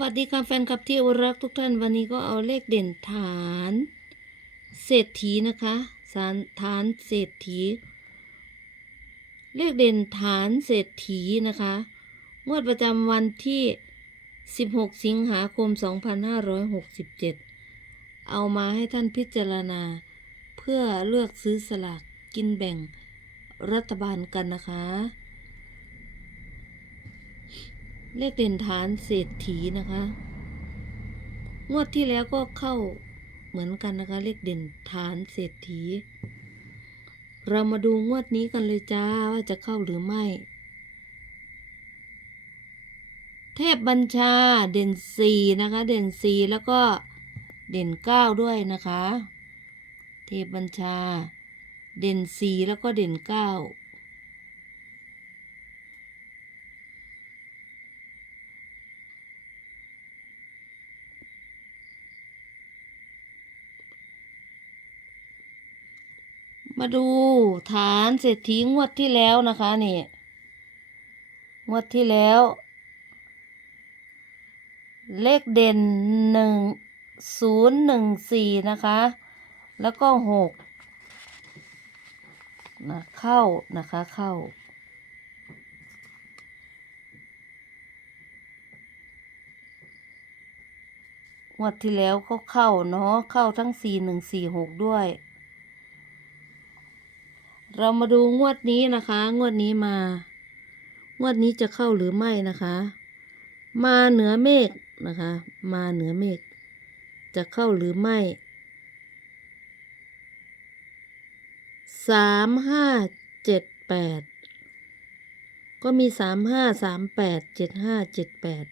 วัสดีค่ะแฟนคลับที่รักทุกท่านวันนี้ก็เอาเลขเด่นฐานเศรษฐีนะคะสารฐานเศรษฐี เลขเด่นฐานเศรษฐีนะคะงวดประจำวันที่ 16 สิงหาคม 2567 เอามาให้ท่านพิจารณา เพื่อเลือกซื้อสลากกินแบ่งรัฐบาลกันนะคะ เลขเด่นฐานเศรษฐีนะคะ งวดที่แล้วก็เข้าเหมือนกันนะคะ เลขเด่นฐานเศรษฐี เรามาดูงวดนี้กันเลยจ้าว่าจะเข้าหรือไม่ เทพบัญชาเด่นสี่นะคะ เด่นสี่แล้วก็เด่นเก้าด้วยนะคะ เทพบัญชา เด่นสี่แล้วก็เด่นเก้า มาดูฐานเศรษฐีงวดที่แล้วนะคะนี่งวดที่แล้ว เลขเด่นหนึ่งศูนย์หนึ่งสี่นะคะ แล้วก็หกนะเข้านะคะเข้า งวดที่แล้วก็เข้าเนาะเข้าทั้งสี่หนึ่งสี่หกด้วย เรามาดูงวดนี้นะคะ งวดนี้มา งวดนี้จะเข้าหรือไม่นะคะ มาเหนือเมฆนะคะ มาเหนือเมฆจะเข้าหรือไม่สามห้าเจ็ดแปดก็มีสามห้าสามแปดเจ็ดห้าเจ็ดแปด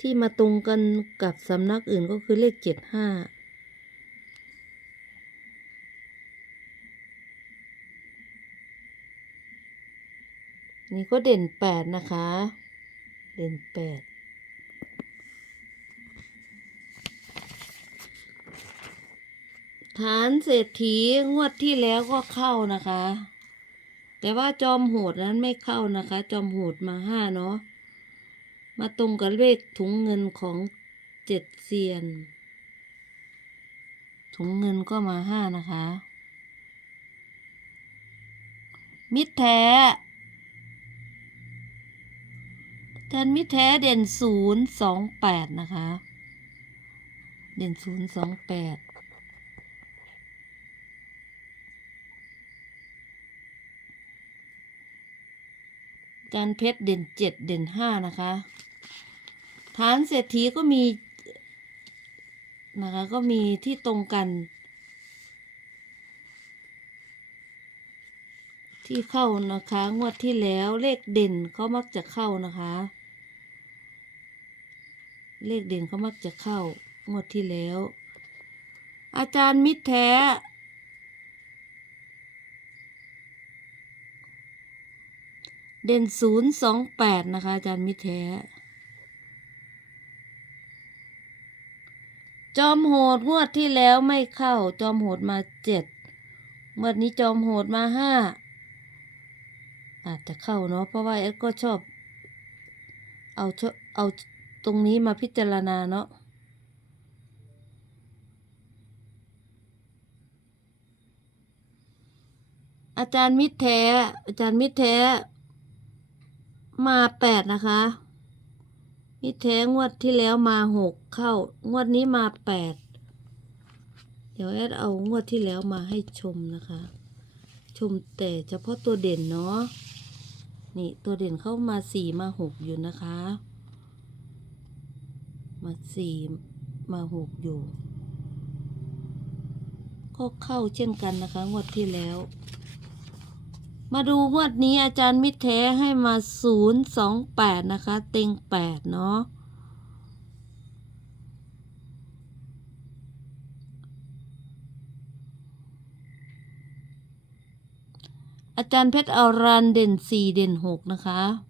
ที่มาตรงกันกับสำนักอื่นก็คือเลขเจ็ดห้า นี่ก็เด่นแปดนะคะ เด่นแปดฐานเศรษฐีงวดที่แล้วก็เข้านะคะ แต่ว่าจอมโหดนั้นไม่เข้านะคะ จอมโหดมาห้าเนาะ มาตรงกับเลขถุงเงินของเจ็ดเซียน ถุงเงินก็มาห้านะคะ มิตรแท้ อาจารย์มิตรแท้เด่นศูนย์สองแปดนะคะ เด่นศูนย์สองแปดอาจารเพชรเด่นเจ็ดเด่นห้านะคะ ฐานเศรษฐีก็มีนะคะก็มีที่ตรงกัน ที่เข้านะคะ งวดที่แล้วเลขเด่นเขามักจะเข้านะคะ เลขเด่นเขามักจะเข้างวดที่แล้ว อาจารย์มิตรแท้ เด่นศูนย์สองแปดนะคะ อาจารย์มิตรแท้ จอมโหดงวดที่แล้วไม่เข้า จอมโหดมาเจ็ดงวดนี้จอมโหดมาห้าอาจจะเข้าเนาะเพราะว่าแอดก็ชอบ เอาชอเอา ตรงนี้มาพิจารณาเนาะอาจารย์มิตรแท้ อาจารย์มิตรแท้ มาแปดนะคะ มิตรแท้งวดที่แล้วมาหกเข้า งวดนี้มาแปดเดี๋ยวแอดเอางวดที่แล้วมาให้ชมนะคะ ชมแต่เฉพาะตัวเด่นเนาะนี่ตัวเด่นเข้ามาสี่มาหกอยู่นะคะ มาสี่มาหกอยู่ ก็เข้าเช่นกันนะคะ งวดที่แล้ว มาดูงวดนี้อาจารย์มิตรแท้ให้มาศูนย์สองแปดนะคะ เต็งแปดเนาะอาจารย์เพชรเอรันเด่นสี่เด่นหกนะคะ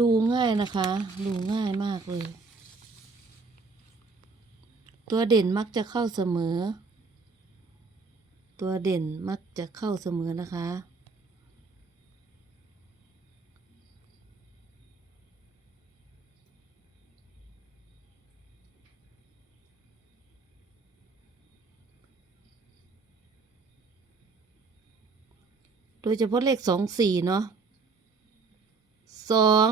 ดูง่ายนะคะ ดูง่ายมากเลย ตัวเด่นมักจะเข้าเสมอ ตัวเด่นมักจะเข้าเสมอนะคะ โดยเฉพาะเลขสองสี่เนาะ สอง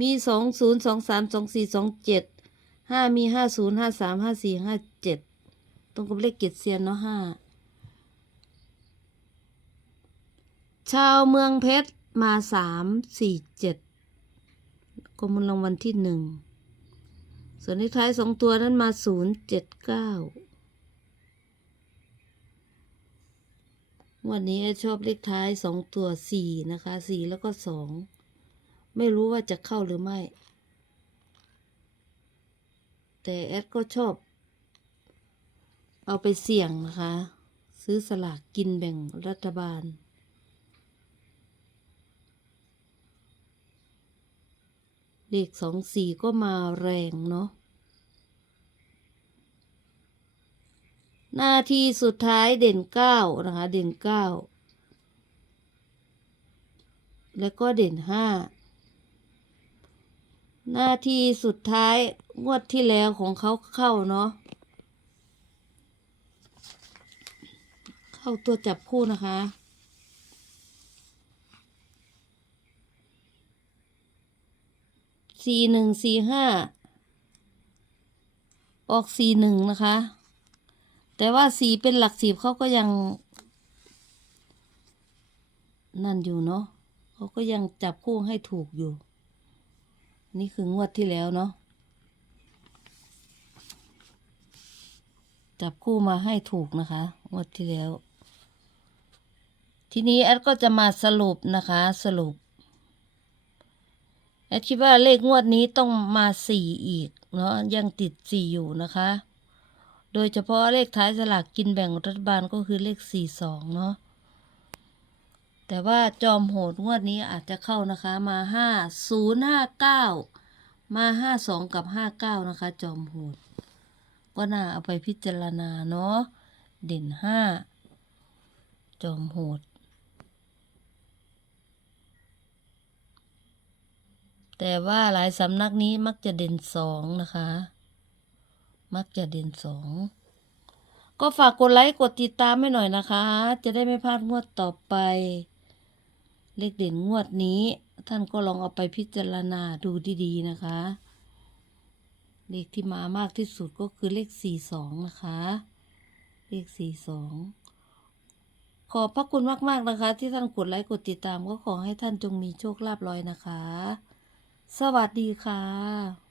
มีสองศูนย์สองสามสองสี่สองเจ็ดห้ามีห้าศูนย์ห้าสามห้าสี่ห้าเจ็ดตรงกับเลขเกียรติเซียนเนาะห้าชาวเมืองเพชรมาสามสี่เจ็ดกรมรางวัลที่หนึ่งส่วนเลขท้ายสองตัวนั้นมาศูนย์เจ็ดเก้าวันนี้แอดชอบเลขท้ายสองตัวสี่นะคะสี่แล้วก็สอง ไม่รู้ว่าจะเข้าหรือไม่ แต่แอดก็ชอบ เอาไปเสี่ยงนะคะ ซื้อสลากกินแบ่งรัฐบาล เลขสองสี่ก็มาแรงเนาะหน้าที่สุดท้ายเด่นเก้านะคะ เด่นเก้าแล้วก็เด่นห้า หน้าที่สุดท้ายงวดที่แล้วของเขาเข้าเนาะเข้าตัวจับคู่นะคะ สี่หนึ่งสี่ห้า ออกสี่หนึ่งนะคะ แต่ว่าสีเป็นหลักสิบเขาก็ยัง นั่นอยู่เนาะเขาก็ยังจับคู่ให้ถูกอยู่ นี่คืองวดที่แล้วเนาะ จับคู่มาให้ถูกนะคะ งวดที่แล้ว ทีนี้แอดก็จะมาสรุปนะคะ สรุป แอดคิดว่าเลขงวดนี้ต้องมาสี่อีกเนาะ ยังติดสี่อยู่นะคะ โดยเฉพาะเลขท้ายสลากกินแบ่งรัฐบาลก็คือเลขสี่สองเนาะ แต่ว่าจอมโหดงวดนี้อาจจะเข้านะคะมาห้าศูนย์ห้าเก้ามาห้าสองกับห้าเก้านะคะ จอมโหด ก็น่าเอาไปพิจารณาเนาะเด่นห้าจอมโหด แต่ว่าหลายสำนักนี้มักจะเด่นสองนะคะ มักจะเด่นสองก็ฝากกดไลค์ กดติดตามให้หน่อยนะคะ จะได้ไม่พลาดงวดต่อไป เลขเด่นงวดนี้ ท่านก็ลองเอาไปพิจารณาดูดีๆนะคะ เลขที่มามากที่สุดก็คือเลขสี่สองนะคะ เลขสี่สองขอบพระคุณมาก ๆ นะคะ ที่ท่านกดไลค์กดติดตามก็ขอให้ท่านจงมีโชคลาภลอยนะคะ สวัสดีค่ะ